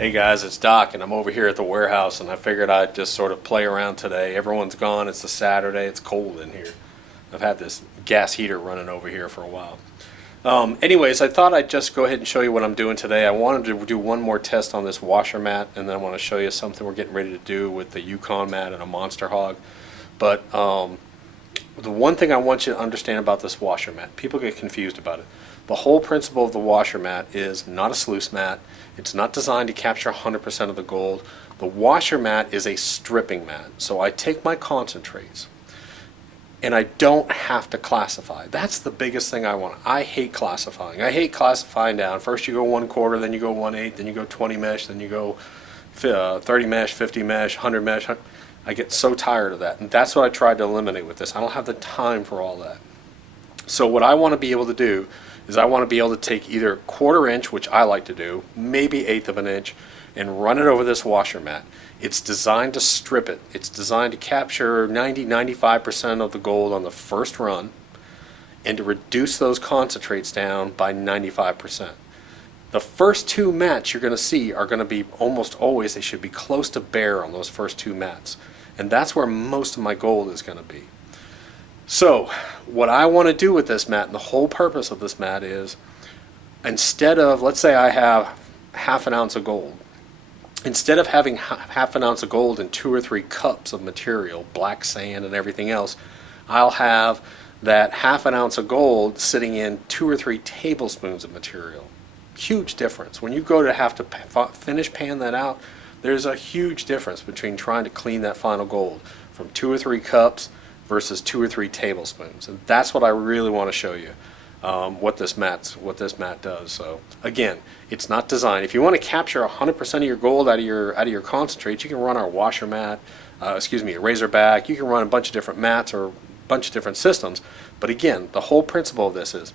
Hey guys, it's Doc, and I'm over here at the warehouse, and I figured I'd just sort of play around today. Everyone's gone. It's a Saturday. It's cold in here. I've had this gas heater running over here for a while. Anyways, I thought I'd just go ahead and show you what I'm doing today. I wanted to do one more test on this washer mat, and then I want to show you something we're getting ready to do with the Yukon mat and a Monster Hog. But the one thing I want you to understand about this washer mat, people get confused about it. The whole principle of the washer mat is not a sluice mat. It's not designed to capture 100% of the gold. The washer mat is a stripping mat. So I take my concentrates and I don't have to classify. That's the biggest thing I want. I hate classifying. I hate classifying down. First you go 1/4, then you go 1/8, then you go 20 mesh, then you go 30 mesh, 50 mesh, 100 mesh. I get so tired of that. And that's what I tried to eliminate with this. I don't have the time for all that. So what I want to be able to do is I want to be able to take either 1/4 inch, which I like to do, maybe 1/8 of an inch, and run it over this washer mat. It's designed to strip it. It's designed to capture 90–95% of the gold on the first run and to reduce those concentrates down by 95%. The first two mats you're going to see are going to be almost always, they should be close to bare on those first two mats. And that's where most of my gold is going to be. So what I want to do with this mat, and the whole purpose of this mat is, instead of, let's say I have half an ounce of gold, instead of having half an ounce of gold in 2 or 3 cups of material, black sand and everything else, I'll have that half an ounce of gold sitting in 2 or 3 tablespoons of material. Huge difference. When you go to have to finish pan that out, there's a huge difference between trying to clean that final gold from 2 or 3 cups versus 2 or 3 tablespoons. And that's what I really want to show you, what this mat does. So again, it's not designed. If you want to capture 100% of your gold out of your concentrates, you can run our washer mat, a Razorback. You can run a bunch of different mats or a bunch of different systems. But again, the whole principle of this is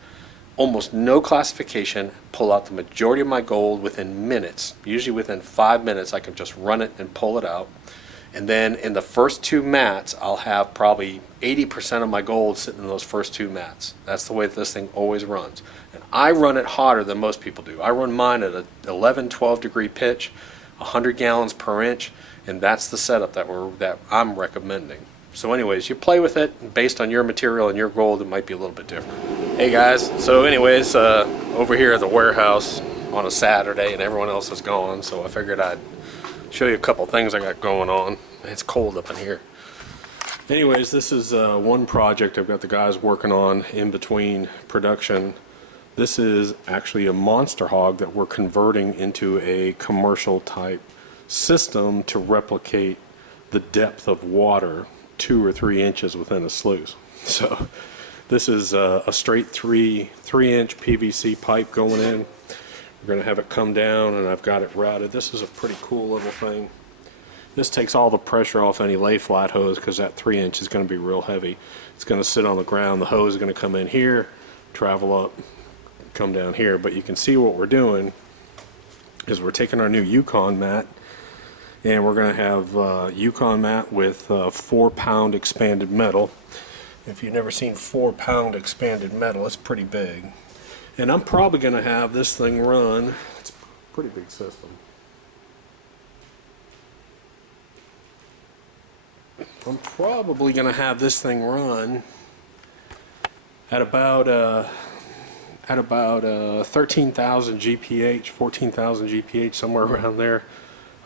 almost no classification, pull out the majority of my gold within minutes. Usually within 5 minutes I can just run it and pull it out. And then in the first 2 mats, I'll have probably 80% of my gold sitting in those first 2 mats. That's the way that this thing always runs. And I run it hotter than most people do. I run mine at an 11–12 degree pitch, 100 gallons per inch, and that's the setup that I'm recommending. So anyways, you play with it, based on your material and your gold, it might be a little bit different. Hey guys, so anyways, over here at the warehouse on a Saturday and everyone else is gone, so I figured I'd show you a couple things I got going on. It's cold up in here. Anyways, this is one project I've got the guys working on in between production. This is actually a Monster Hog that we're converting into a commercial type system to replicate the depth of water 2 or 3 inches within a sluice. So this is a straight 3-inch PVC pipe going in. We're going to have it come down, and I've got it routed. This is a pretty cool little thing. This takes all the pressure off any lay flat hose because that 3-inch is going to be real heavy. It's going to sit on the ground. The hose is going to come in here, travel up, come down here. But you can see what we're doing is we're taking our new Yukon mat, and we're going to have Yukon mat with 4-pound expanded metal. If you've never seen 4-pound expanded metal, it's pretty big. And I'm probably going to have this thing run, it's a pretty big system. I'm probably going to have this thing run at about 13,000 GPH, 14,000 GPH, somewhere around there.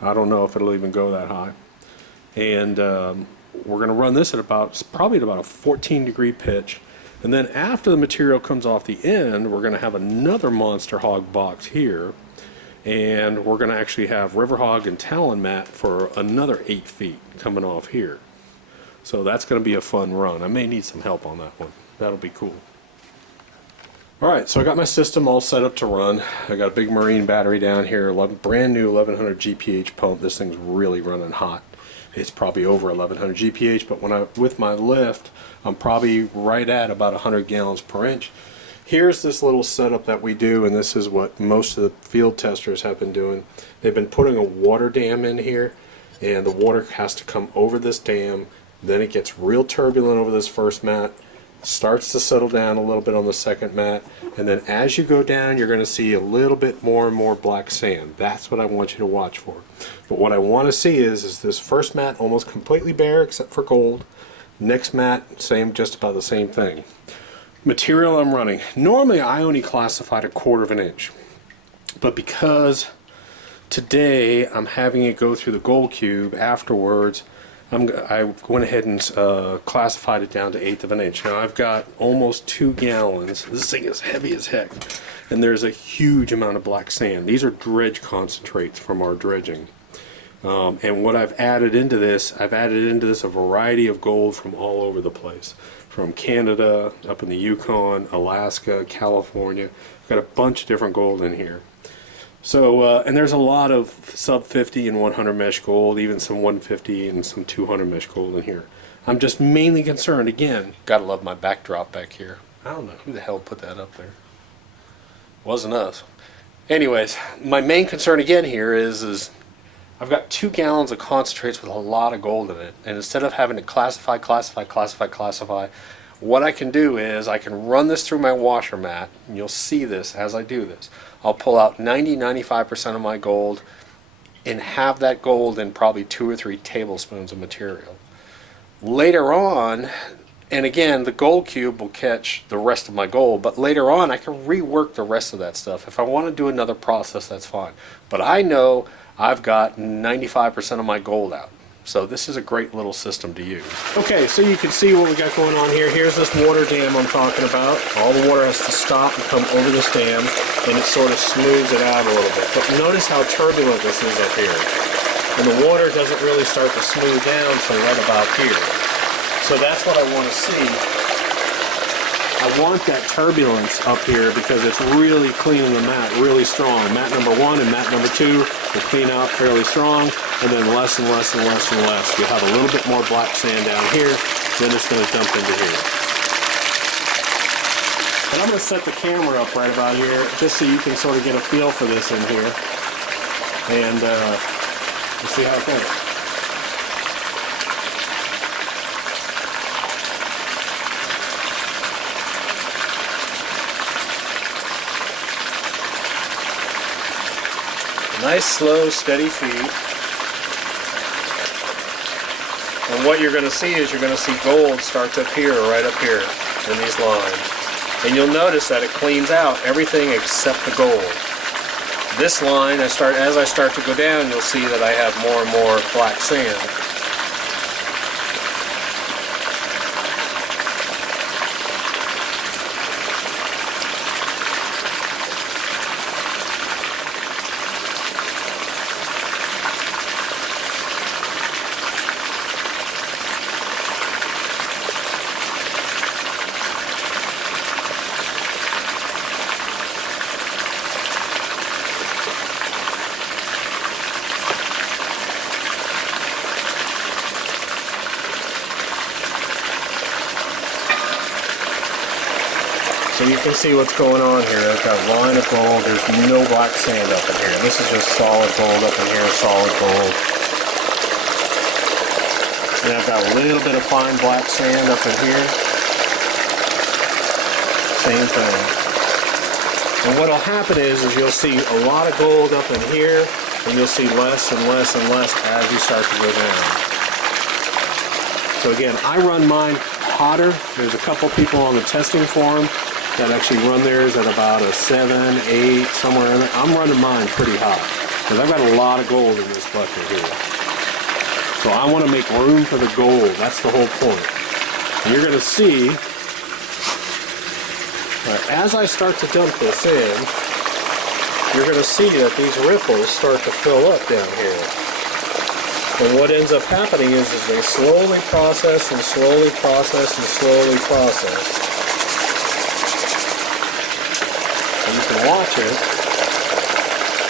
I don't know if it'll even go that high. And we're going to run this at probably at about a 14 degree pitch. And then after the material comes off the end, we're going to have another Monster Hog box here, and we're going to actually have River Hog and Talon mat for another 8 feet coming off here. So that's going to be a fun run. I may need some help on that one. That'll be cool. Alright, so I got my system all set up to run. I got a big marine battery down here, brand new 1100 GPH pump. This thing's really running hot. It's probably over 1100 GPH, but with my lift, I'm probably right at about 100 gallons per inch. Here's this little setup that we do, and this is what most of the field testers have been doing. They've been putting a water dam in here, and the water has to come over this dam, then it gets real turbulent over this first mat, starts to settle down a little bit on the second mat, and then as you go down, you're going to see a little bit more and more black sand. That's what I want you to watch for. But what I want to see is this first mat almost completely bare except for gold. Next mat, same, just about the same thing. Material I'm running. Normally I only classified 1/4 of an inch, but because today I'm having it go through the gold cube afterwards, I went ahead and classified it down to 1/8 of an inch. Now I've got almost 2 gallons. This thing is heavy as heck, and there's a huge amount of black sand. These are dredge concentrates from our dredging. And what I've added into this a variety of gold from all over the place. From Canada, up in the Yukon, Alaska, California. I've got a bunch of different gold in here. So, and there's a lot of sub 50 and 100 mesh gold, even some 150 and some 200 mesh gold in here. I'm just mainly concerned, again, gotta love my backdrop back here. I don't know who the hell put that up there. Wasn't us. Anyways, my main concern again here is I've got 2 gallons of concentrates with a lot of gold in it, and instead of having to classify, what I can do is I can run this through my washer mat, and you'll see this as I do this. I'll pull out 90-95% of my gold and have that gold in probably 2 or 3 tablespoons of material. Later on, and again, the gold cube will catch the rest of my gold, but later on I can rework the rest of that stuff. If I want to do another process, that's fine. But I know I've got 95% of my gold out. So this is a great little system to use. Okay, so you can see what we got going on here. Here's this water dam I'm talking about. All the water has to stop and come over this dam, and it sort of smooths it out a little bit. But notice how turbulent this is up here. And the water doesn't really start to smooth down until right about here. So that's what I want to see. I want that turbulence up here because it's really cleaning the mat really strong. Mat number 1 and mat number 2 will clean out fairly strong, and then less and less and less and less. You'll have a little bit more black sand down here, then it's going to dump into here. And I'm going to set the camera up right about here just so you can sort of get a feel for this in here. And we'll see how it goes. Nice, slow, steady feed. And what you're going to see is you're going to see gold start to appear right up here in these lines. And you'll notice that it cleans out everything except the gold. This line, as I start to go down, you'll see that I have more and more black sand. So you can see what's going on here. I've got a line of gold. There's no black sand up in here. This is just solid gold up in here, solid gold. And I've got a little bit of fine black sand up in here. Same thing. And what will happen is you'll see a lot of gold up in here, and you'll see less and less and less as you start to go down. So again, I run mine hotter. There's a couple people on the testing forum that actually run theirs at about a 7, 8, somewhere in there. I'm running mine pretty hot because I've got a lot of gold in this bucket here. So I want to make room for the gold. That's the whole point. And you're going to see, as I start to dump this in, you're going to see that these riffles start to fill up down here. And what ends up happening is they slowly process and slowly process and slowly process. You can watch it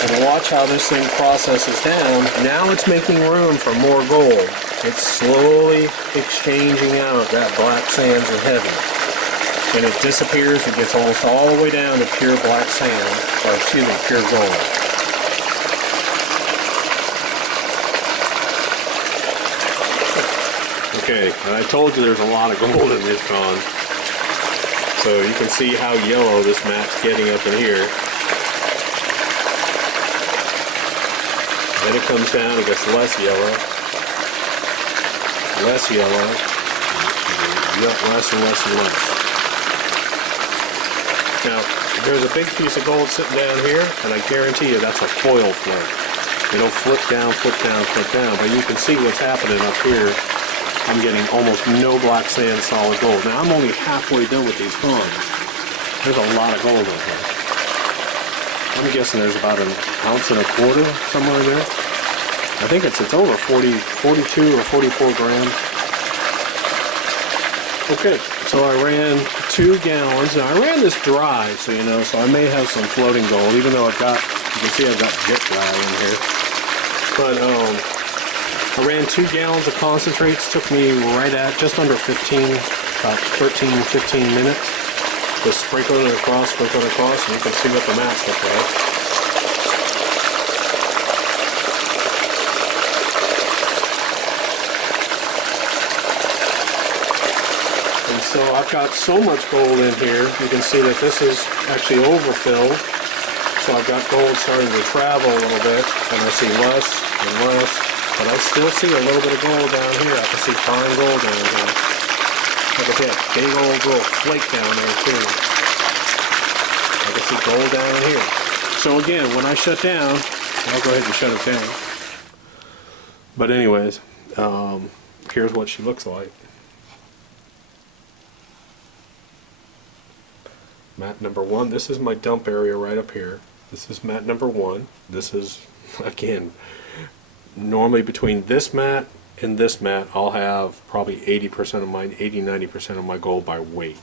and watch how this thing processes down. Now it's making room for more gold. It's slowly exchanging out that black sands and heavy. And it disappears. It gets almost all the way down to pure black sand, or excuse me, pure gold. Okay, and I told you there's a lot of gold in this con. So you can see how yellow this mat's getting up in here. Then it comes down, it gets less yellow. Less yellow. Less and less and less. Now, there's a big piece of gold sitting down here, and I guarantee you that's a foil flip. It'll flip down, flip down, flip down. But you can see what's happening up here. I'm getting almost no black sand solid gold. Now, I'm only halfway done with these ponds. There's a lot of gold in here. I'm guessing there's about 1.25 ounces, somewhere in there. I think it's over 42 or 44 grams. Okay, so I ran 2 gallons. Now, I ran this dry, so you know, so I may have some floating gold, even though you can see I've got jet dry in here. But, I ran 2 gallons of concentrates. Took me right at just under 15, about 13, 15 minutes. Just sprinkling it across, and you can see what the mats look like. And so I've got so much gold in here, you can see that this is actually overfilled. So I've got gold starting to travel a little bit, and I see less and less. But I still see a little bit of gold down here. I can see fine gold down here. Look at that big old little flake down there too. I can see gold down in here. So again, when I shut down, I'll go ahead and shut it down. But anyways, here's what she looks like. Mat number 1. This is my dump area right up here. This is mat number 1. This is, again, normally between this mat and this mat, I'll have probably 80% of my, 80-90% of my gold by weight.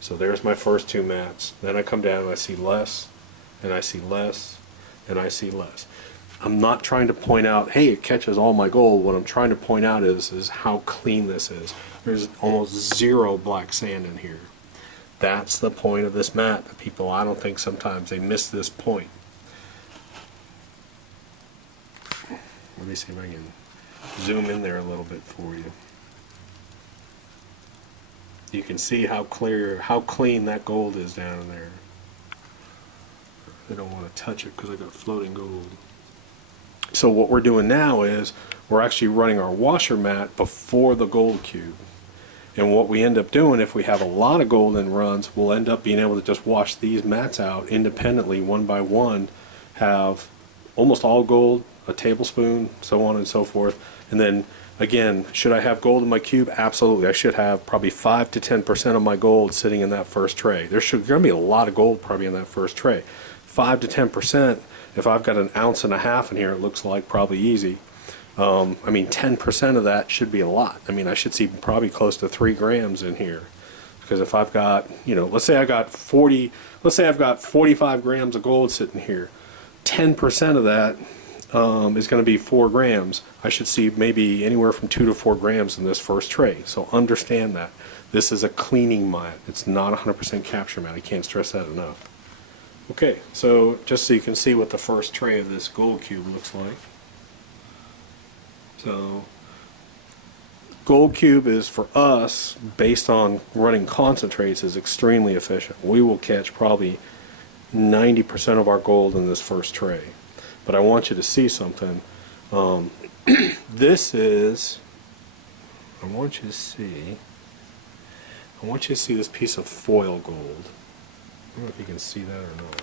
So there's my first 2 mats. Then I come down and I see less, and I see less, and I see less. I'm not trying to point out, hey, it catches all my gold. What I'm trying to point out is how clean this is. There's almost 0 black sand in here. That's the point of this mat. People, I don't think sometimes they miss this point. Let me see if I can zoom in there a little bit for you. You can see how clear, how clean that gold is down in there. I don't want to touch it because I got floating gold. So what we're doing now is we're actually running our washer mat before the gold cube. And what we end up doing, if we have a lot of gold in runs, we'll end up being able to just wash these mats out independently, one by one, have almost all gold, a tablespoon, so on and so forth. And then again, should I have gold in my cube? Absolutely. I should have probably 5 to 10% of my gold sitting in that first tray. There's going to be a lot of gold probably in that first tray. 5 to 10%, if I've got 1.5 ounces in here, it looks like probably easy. I mean, 10% of that should be a lot. I mean, I should see probably close to 3 grams in here. Because if I've got, you know, let's say I've got 45 grams of gold sitting here. 10% of that is going to be 4 grams. I should see maybe anywhere from 2 to 4 grams in this first tray. So understand that. This is a cleaning mat. It's not a 100% capture mat. I can't stress that enough. Okay, so just so you can see what the first tray of this gold cube looks like. So, gold cube is, for us, based on running concentrates, is extremely efficient. We will catch probably 90% of our gold in this first tray. But I want you to see something. This is, I want you to see this piece of foil gold. I don't know if you can see that or not.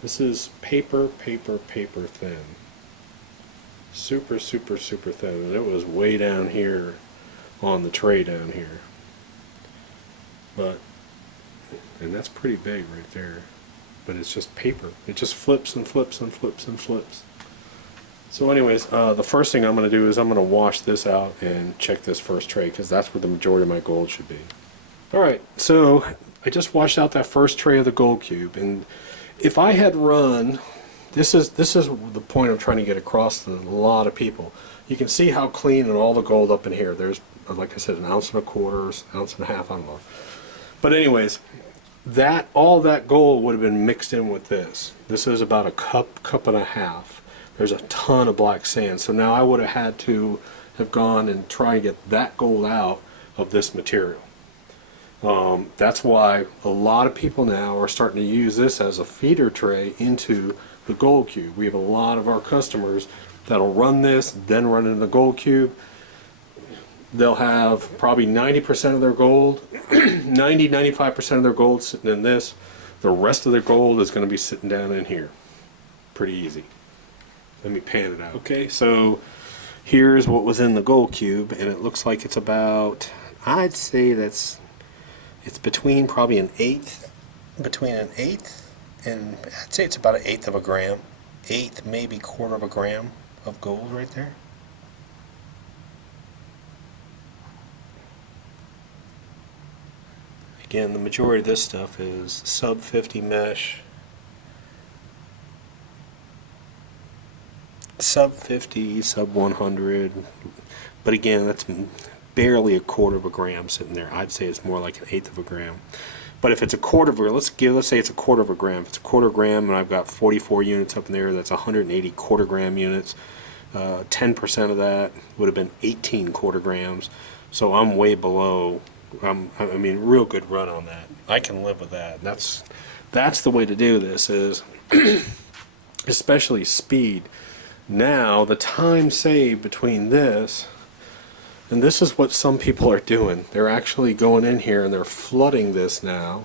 This is paper thin. Super thin. And it was way down here on the tray down here. But, and that's pretty big right there. But it's just paper. It just flips and flips and flips and flips. So anyways, the first thing I'm going to do is I'm going to wash this out and check this first tray, because that's where the majority of my gold should be. Alright, so I just washed out that first tray of the gold cube, and if I had run, this is the point I'm trying to get across to a lot of people. You can see how clean and all the gold up in here. There's, like I said, 1.25 ounces, 1.5 ounces, I don't know. But anyways, all that gold would have been mixed in with this. This is about a cup and a half. There's a ton of black sand. So now I would have had to have gone and try and get that gold out of this material. That's why a lot of people now are starting to use this as a feeder tray into the gold cube. We have a lot of our customers that'll run this, then run into the gold cube. They'll have probably 90% of their gold, 95% of their gold sitting in this. The rest of their gold is going to be sitting down in here. Pretty easy. Let me pan it out. Okay, so here's what was in the gold cube, and it looks like it's about, I'd say it's between probably between an eighth and I'd say it's about an eighth of a gram, eighth, maybe quarter of a gram of gold right there. Again, the majority of this stuff is sub 50 mesh, sub 50, sub 100, but again, that's barely a quarter of a gram sitting there. I'd say it's more like an eighth of a gram. But if it's a quarter of a, let's say it's a quarter of a gram. If it's a quarter gram and I've got 44 units up in there, that's 180 quarter gram units. 10% of that would have been 18 quarter grams. So I'm way below. I mean, real good run on that. I can live with that. That's the way to do this, is especially speed. Now the time saved between this, and this is what some people are doing. They're actually going in here and they're flooding this now.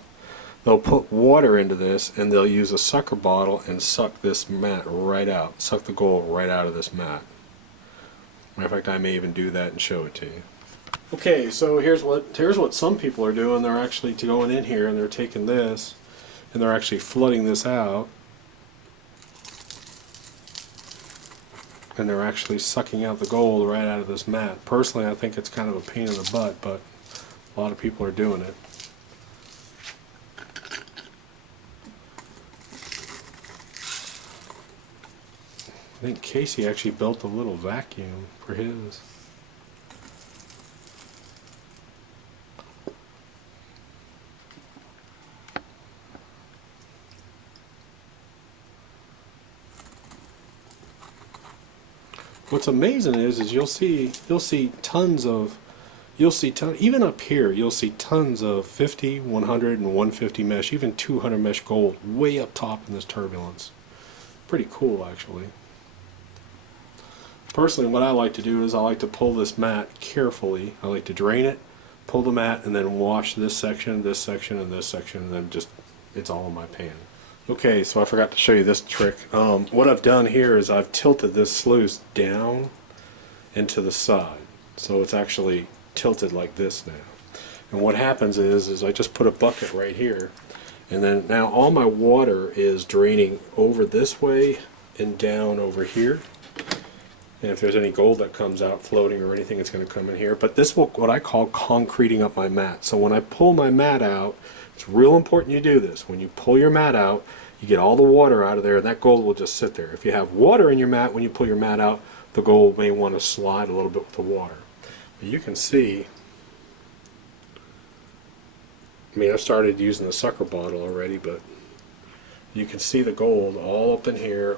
They'll put water into this and they'll use a sucker bottle and suck this mat right out. Suck the gold right out of this mat. Matter of fact, I may even do that and show it to you. Okay, so here's what some people are doing. They're actually going in here and they're taking this and they're actually flooding this out. And they're actually sucking out the gold right out of this mat. Personally, I think it's kind of a pain in the butt, but a lot of people are doing it. I think Casey actually built a little vacuum for his. What's amazing is you'll see tons of, even up here, you'll see tons of 50, 100, and 150 mesh, even 200 mesh gold way up top in this turbulence. Pretty cool, actually. Personally, what I like to do is I like to pull this mat carefully. I like to drain it, pull the mat, and then wash this section, and this section, and then just, it's all in my pan. Okay, so I forgot to show you this trick. What I've done here is I've tilted this sluice down into the side. So it's actually tilted like this now. And what happens is I just put a bucket right here. And then now all my water is draining over this way and down over here. And if there's any gold that comes out floating or anything, it's going to come in here. But this will, what I call concreting up my mat. So when I pull my mat out, it's real important you do this. When you pull your mat out, you get all the water out of there, and that gold will just sit there. If you have water in your mat, when you pull your mat out, the gold may want to slide a little bit with the water. But you can see, I mean, I've started using the sucker bottle already, but you can see the gold all up in here,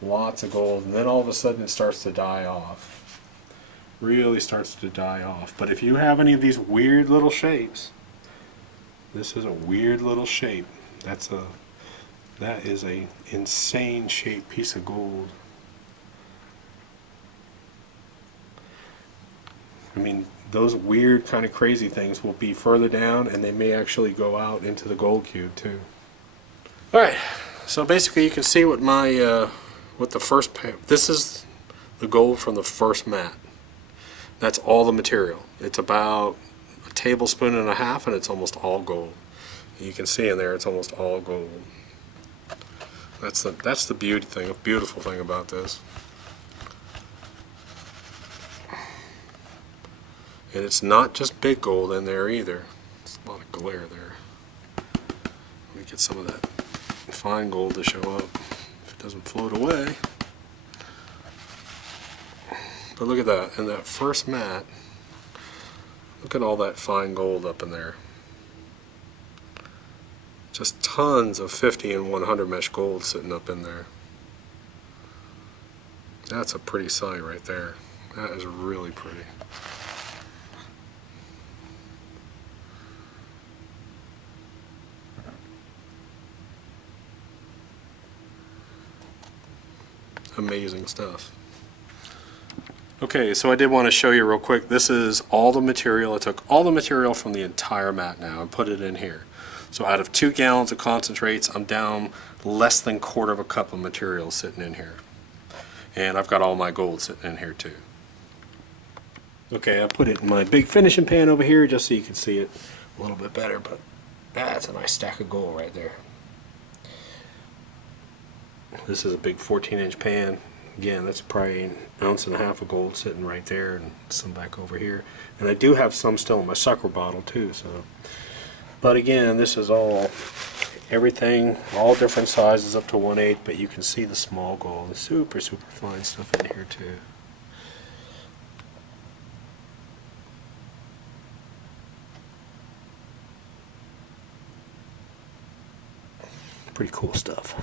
lots of gold, and then all of a sudden it starts to die off. Really starts to die off. But if you have any of these weird little shapes, this is a weird little shape. That is a insane shaped piece of gold. I mean, those weird kind of crazy things will be further down, and they may actually go out into the gold cube too. All right, so basically you can see what my what the first, this is the gold from the first mat. That's all the material. It's about a tablespoon and a half, and it's almost all gold. You can see in there it's almost all gold. That's the beautiful thing about this. And it's not just big gold in there either. There's a lot of glare there. Let me get some of that fine gold to show up if it doesn't float away. But look at that, in that first mat, look at all that fine gold up in there. Just tons of 50 and 100 mesh gold sitting up in there. That's a pretty sight right there. That is really pretty. amazing stuff. Okay, so I did want to show you real quick. This is all the material. I took all the material from the entire mat now and put it in here. So out of 2 gallons of concentrates, I'm down less than 1/4 of a cup of material sitting in here. And I've got all my gold sitting in here too. Okay, I put it in my big finishing pan over here just so you can see it a little bit better, but that's a nice stack of gold right there. This is a big 14-inch pan. Again, that's probably 1.5 ounces of gold sitting right there, and some back over here. And I do have some still in my sucker bottle too. So, but again, this is all everything, all different sizes up to 1/8. But you can see the small gold, super fine stuff in here too. Pretty cool stuff.